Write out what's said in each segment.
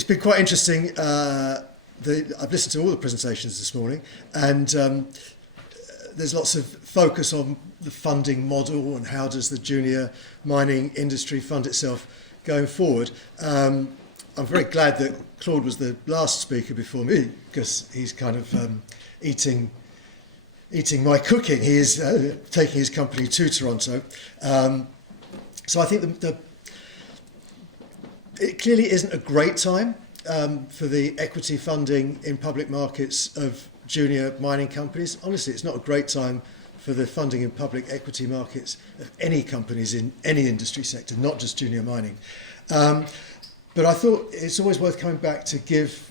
It's been quite interesting. I've listened to all the presentations this morning, and there's lots of focus on the funding model and how does the junior mining industry fund itself going forward. I'm very glad that Claude was the last speaker before me, because he's kind of eating my cooking. He is taking his company to Toronto. So I think it clearly isn't a great time for the equity funding in public markets of junior mining companies. Honestly, it's not a great time for the funding in public equity markets of any companies in any industry sector, not just junior mining. But I thought it's always worth coming back to give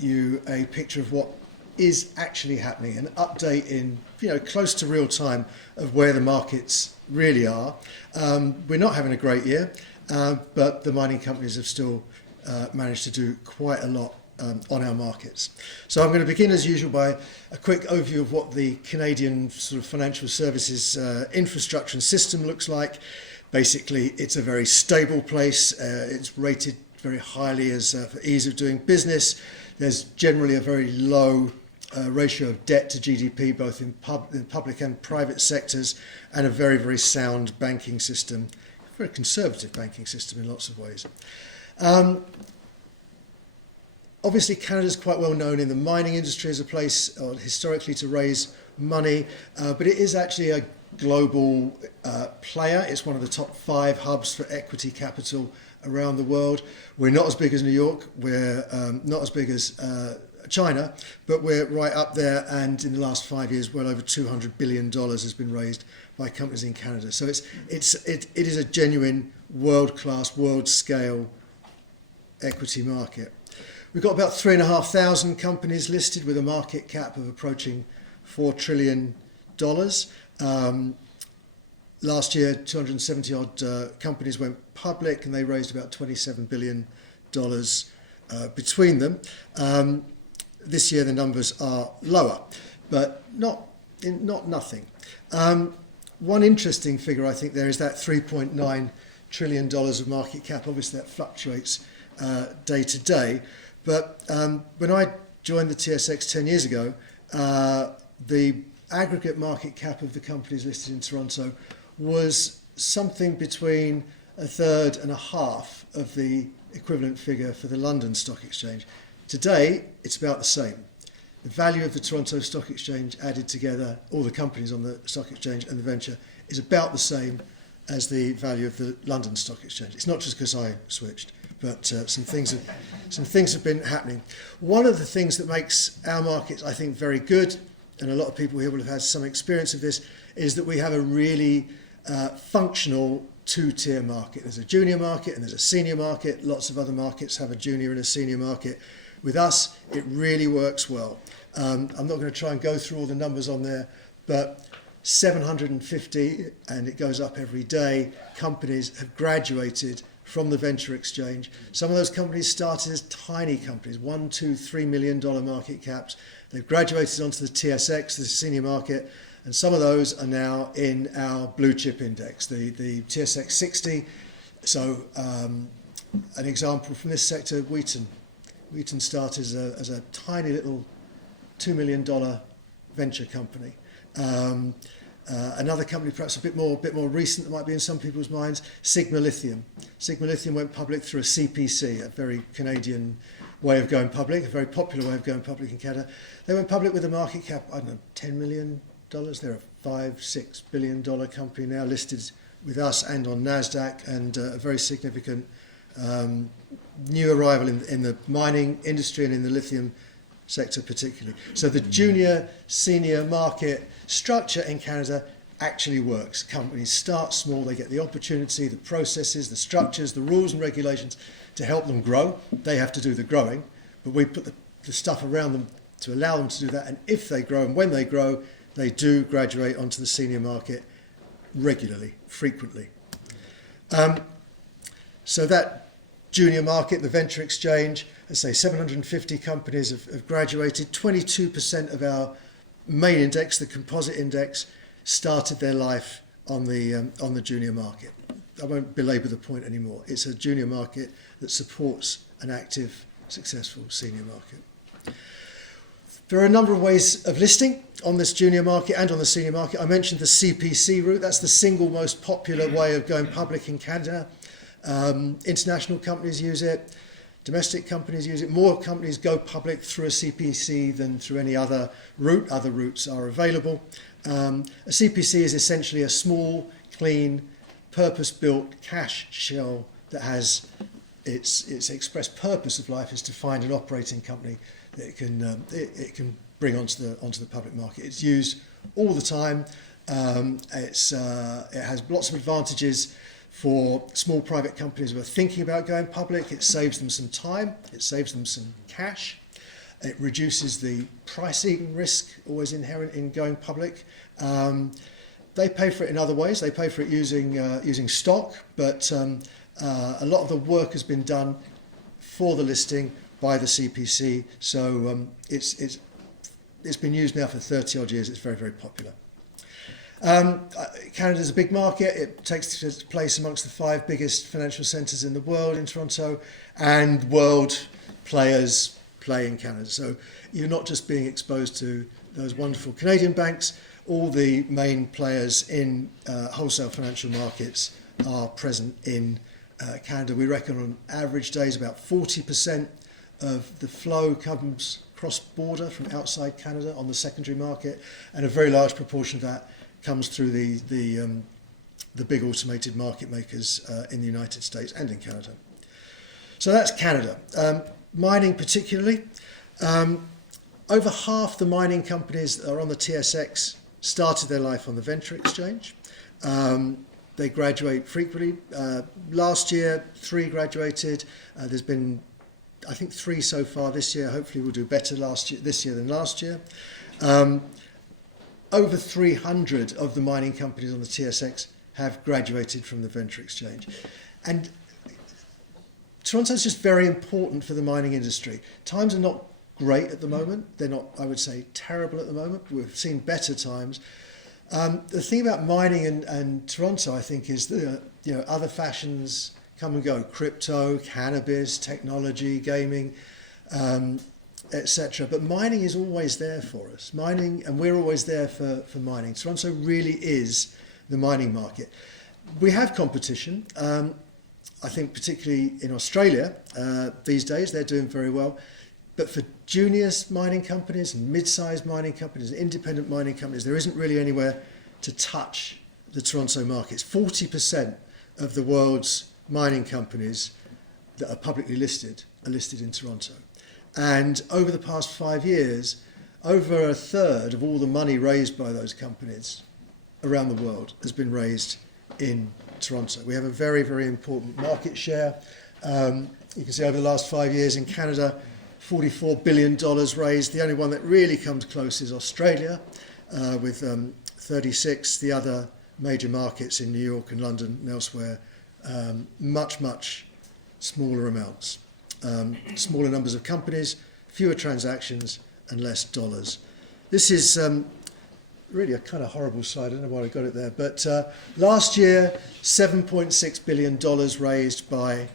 you a picture of what is actually happening, an update in close to real time of where the markets really are. We're not having a great year, but the mining companies have still managed to do quite a lot on our markets. So I'm going to begin as usual by a quick overview of what the Canadian sort of financial services infrastructure and system looks like. Basically, it's a very stable place. It's rated very highly as for ease of doing business. There's generally a very low ratio of debt to GDP, both in public and private sectors, and a very, very sound banking system, a very conservative banking system in lots of ways. Obviously, Canada's quite well known in the mining industry as a place historically to raise money, but it is actually a global player. It's one of the top 5 hubs for equity capital around the world. We're not as big as New York, we're not as big as China, but we're right up there, and in the last 5 years, well over $200 billion has been raised by companies in Canada. So it is a genuine world-class, world-scale equity market. We've got about 3,500 companies listed with a market cap of approaching $4 trillion. Last year, 270 odd companies went public, and they raised about $27 billion between them. This year the numbers are lower, but not nothing. One interesting figure I think there is that $3.9 trillion of market cap. Obviously that fluctuates day to day, but when I joined the TSX 10 years ago, the aggregate market cap of the companies listed in Toronto was something between a third and a half of the equivalent figure for the London Stock Exchange. Today, it's about the same. The value of the Toronto Stock Exchange added together, all the companies on the Stock Exchange and the venture, is about the same as the value of the London Stock Exchange. It's not just because I switched, but some things have been happening. One of the things that makes our markets, I think, very good, and a lot of people here will have had some experience of this, is that we have a really functional 2-tier market. There's a junior market and there's a senior market. Lots of other markets have a junior and a senior market. With us, it really works well. I'm not going to try and go through all the numbers on there, but 750, and it goes up every day, companies have graduated from the venture exchange. Some of those companies started as tiny companies, $1, $2, $3 million market caps. They've graduated onto the TSX, the senior market, and some of those are now in our blue chip index, the TSX 60. So an example from this sector, Wheaton. Wheaton started as a tiny little $2 million venture company. Another company, perhaps a bit more recent, that might be in some people's minds, Sigma Lithium. Sigma Lithium went public through a CPC, a very Canadian way of going public, a very popular way of going public in Canada. They went public with a market cap, I don't know, $10 million. They're a $5-6 billion company now, listed with us and on NASDAQ, and a very significant new arrival in the mining industry and in the lithium sector particularly. So the junior senior market structure in Canada actually works. Companies start small, they get the opportunity, the processes, the structures, the rules and regulations to help them grow. They have to do the growing, but we put the stuff around them to allow them to do that, and if they grow and when they grow, they do graduate onto the senior market regularly, frequently. So that junior market, the venture exchange, let's say 750 companies have graduated. 22% of our main index, the composite index, started their life on the junior market. I won't belabor the point anymore. It's a junior market that supports an active, successful senior market. There are a number of ways of listing on this junior market and on the senior market. I mentioned the CPC route. That's the single most popular way of going public in Canada. International companies use it. Domestic companies use it. More companies go public through a CPC than through any other route. Other routes are available. A CPC is essentially a small, clean, purpose-built cash shell that has its express purpose of life is to find an operating company that it can bring onto the public market. It's used all the time. It has lots of advantages for small private companies who are thinking about going public. It saves them some time. It saves them some cash. It reduces the pricing risk always inherent in going public. They pay for it in other ways. They pay for it using stock, but a lot of the work has been done for the listing by the CPC, so it's been used now for 30 odd years. It's very, very popular. Canada's a big market. It takes place amongst the 5 biggest financial centres in the world in Toronto, and world players play in Canada. So you're not just being exposed to those wonderful Canadian banks. All the main players in wholesale financial markets are present in Canada. We reckon on average days about 40% of the flow comes cross-border from outside Canada on the secondary market, and a very large proportion of that comes through the big automated market makers in the United States and in Canada. So that's Canada. Mining particularly. Over half the mining companies that are on the TSX started their life on the venture exchange. They graduate frequently. Last year, 3 graduated. There's been, I think, 3 so far this year. Hopefully we'll do better this year than last year. Over 300 of the mining companies on the TSX have graduated from the venture exchange. And Toronto is just very important for the mining industry. Times are not great at the moment. They're not, I would say, terrible at the moment. We've seen better times. The thing about mining and Toronto, I think, is that other fashions come and go. Crypto, cannabis, technology, gaming, etc. But mining is always there for us. Mining, and we're always there for mining. Toronto really is the mining market. We have competition. I think particularly in Australia these days, they're doing very well. But for junior mining companies, mid-sized mining companies, independent mining companies, there isn't really anywhere to touch the Toronto markets. 40% of the world's mining companies that are publicly listed are listed in Toronto. And over the past 5 years, over a third of all the money raised by those companies around the world has been raised in Toronto. We have a very, very important market share. You can see over the last 5 years in Canada, $44 billion raised. The only one that really comes close is Australia, with 36. The other major markets in New York and London and elsewhere, much, much smaller amounts. Smaller numbers of companies, fewer transactions, and less dollars. This is really a kind of horrible slide. I don't know why I got it there. But last year, $7.6 billion raised by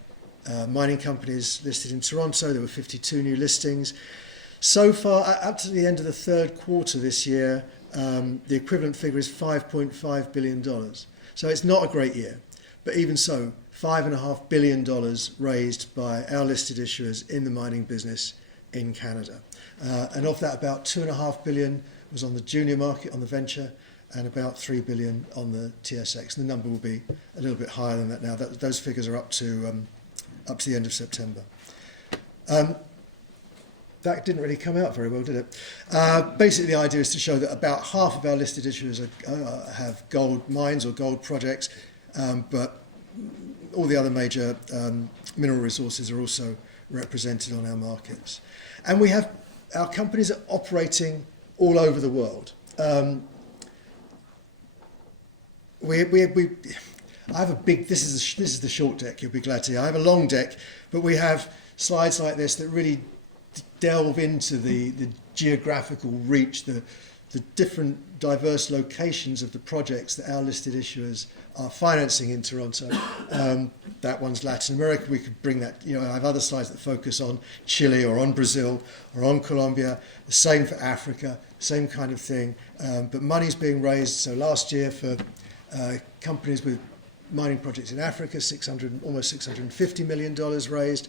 mining companies listed in Toronto. There were 52 new listings. So far, up to the end of the third quarter this year, the equivalent figure is $5.5 billion. So it's not a great year. But even so, $5.5 billion raised by our listed issuers in the mining business in Canada. And of that, about $2.5 billion was on the junior market, on the venture, and about $3 billion on the TSX. The number will be a little bit higher than that now. Those figures are up to the end of September. That didn't really come out very well, did it? Basically, the idea is to show that about half of our listed issuers have gold mines or gold projects, but all the other major mineral resources are also represented on our markets. And we have our companies are operating all over the world. I have a big, this is the short deck, you'll be glad to hear. I have a long deck, but we have slides like this that really delve into the geographical reach, the the different diverse locations of the projects that our listed issuers are financing in Toronto. That one's Latin America. We could bring that, I have other slides that focus on Chile or on Brazil or on Colombia. The same for Africa, same kind of thing. But money's being raised. So last year for companies with mining projects in Africa, almost $650 million raised.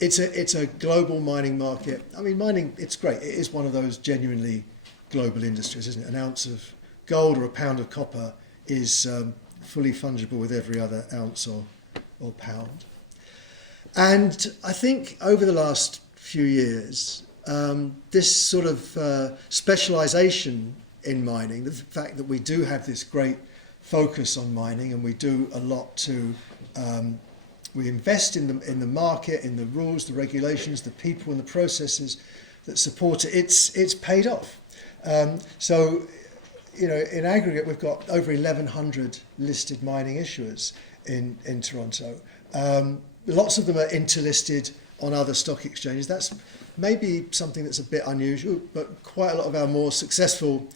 It's a global mining market. I mean, mining, it's great. It is one of those genuinely global industries, isn't it? An ounce of gold or a pound of copper is fully fungible with every other ounce or pound. And I think over the last few years, this sort of specialisation in mining, the fact that we do have this great focus on mining and we do a lot to, we invest in the market, in the rules, the regulations, the people and the processes that support it, it's paid off. So, in aggregate, we've got over 1,100 listed mining issuers in Toronto. Lots of them are interlisted on other stock exchanges. That's maybe something that's a bit unusual, but quite a lot of our more successful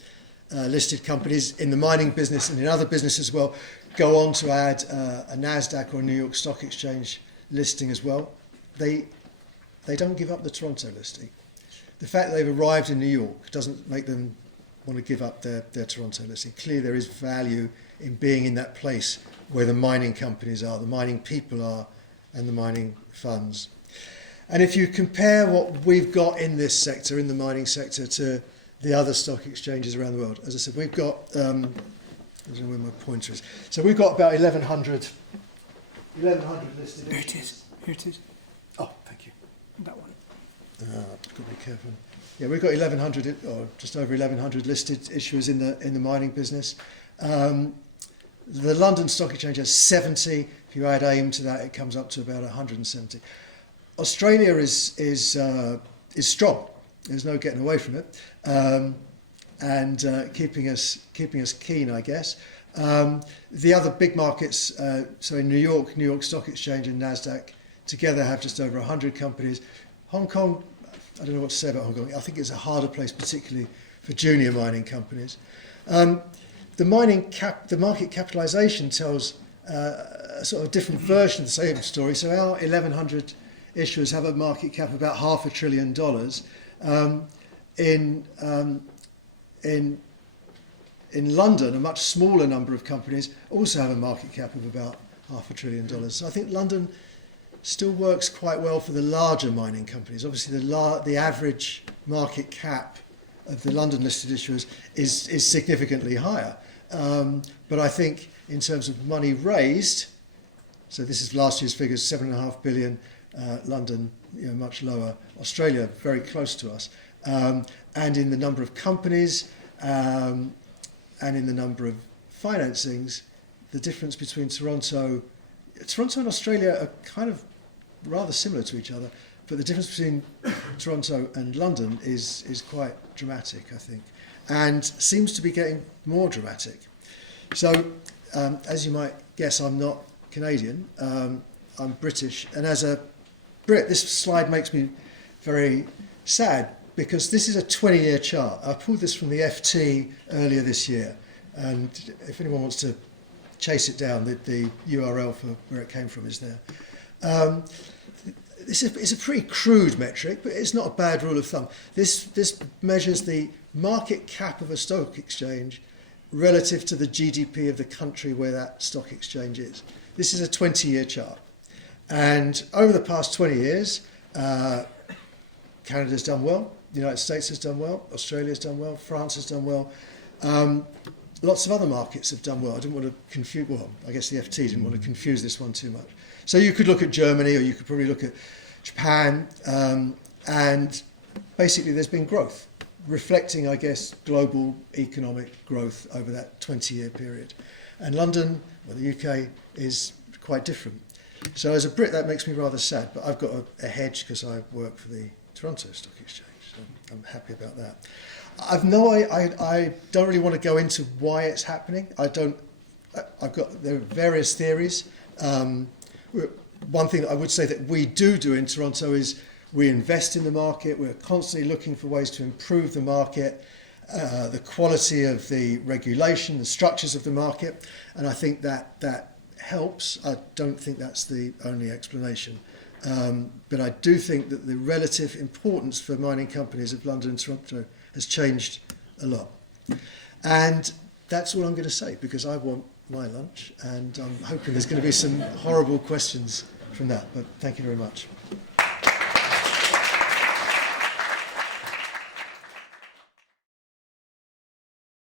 listed companies in the mining business and in other businesses as well go on to add a NASDAQ or a New York Stock Exchange listing as well. They don't give up the Toronto listing. The fact that they've arrived in New York doesn't make them want to give up their Toronto listing. Clearly there is value in being in that place where the mining companies are, the mining people are, and the mining funds. And if you compare what we've got in this sector, in the mining sector, to the other stock exchanges around the world, as I said, we've got, I don't know where my pointer is. So we've got about 1,100 listed. Here it is. Here it is. Oh, thank you. That one. Got to be careful. Yeah, we've got 1,100 or just over 1,100 listed issuers in the mining business. The London Stock Exchange has 70. If you add AIM to that, it comes up to about 170. Australia is strong. There's no getting away from it, and keeping us keen, I guess. The other big markets, so in New York Stock Exchange and NASDAQ together have just over 100 companies. Hong Kong, I don't know what to say about Hong Kong. I think it's a harder place, particularly for junior mining companies. The market capitalisation tells a sort of different version of the same story. So our 1,100 issuers have a market cap of about $500 billion. In London, a much smaller number of companies also have a market cap of about $500 billion. So I think London still works quite well for the larger mining companies. Obviously, the average market cap of the London listed issuers is significantly higher. But I think in terms of money raised, so this is last year's figures, 7.5 billion. London, much lower. Australia, very close to us. And in the number of companies and in the number of financings, the difference between Toronto and Australia are kind of rather similar to each other, but the difference between Toronto and London is quite dramatic, I think, and seems to be getting more dramatic. So, as you might guess, I'm not Canadian, I'm British, and as a Brit, this slide makes me very sad because this is a 20-year chart. I pulled this from the FT earlier this year, and if anyone wants to chase it down, the URL for where it came from is there. It's a pretty crude metric, but it's not a bad rule of thumb. This measures the market cap of a stock exchange relative to the GDP of the country where that stock exchange is. This is a 20-year chart. And over the past 20 years, Canada's done well, the United States has done well, Australia's done well, France has done well. Lots of other markets have done well. I didn't want to confuse, well, I guess the FT didn't want to confuse this one too much. So you could look at Germany or you could probably look at Japan, and basically there's been growth, reflecting, I guess, global economic growth over that 20-year period. And London, well, the UK, is quite different. So as a Brit, that makes me rather sad, but I've got a hedge because I work for the Toronto Stock Exchange, so I'm happy about that. I don't really want to go into why it's happening. There are various theories. One thing that I would say that we do in Toronto is we invest in the market. We're constantly looking for ways to improve the market. the quality of the regulation, the structures of the market, and I think that helps. I don't think that's the only explanation. But I do think that the relative importance for mining companies of London and Toronto has changed a lot. And that's all I'm going to say, because I want my lunch, and I'm hoping there's going to be some horrible questions from that. But thank you very much.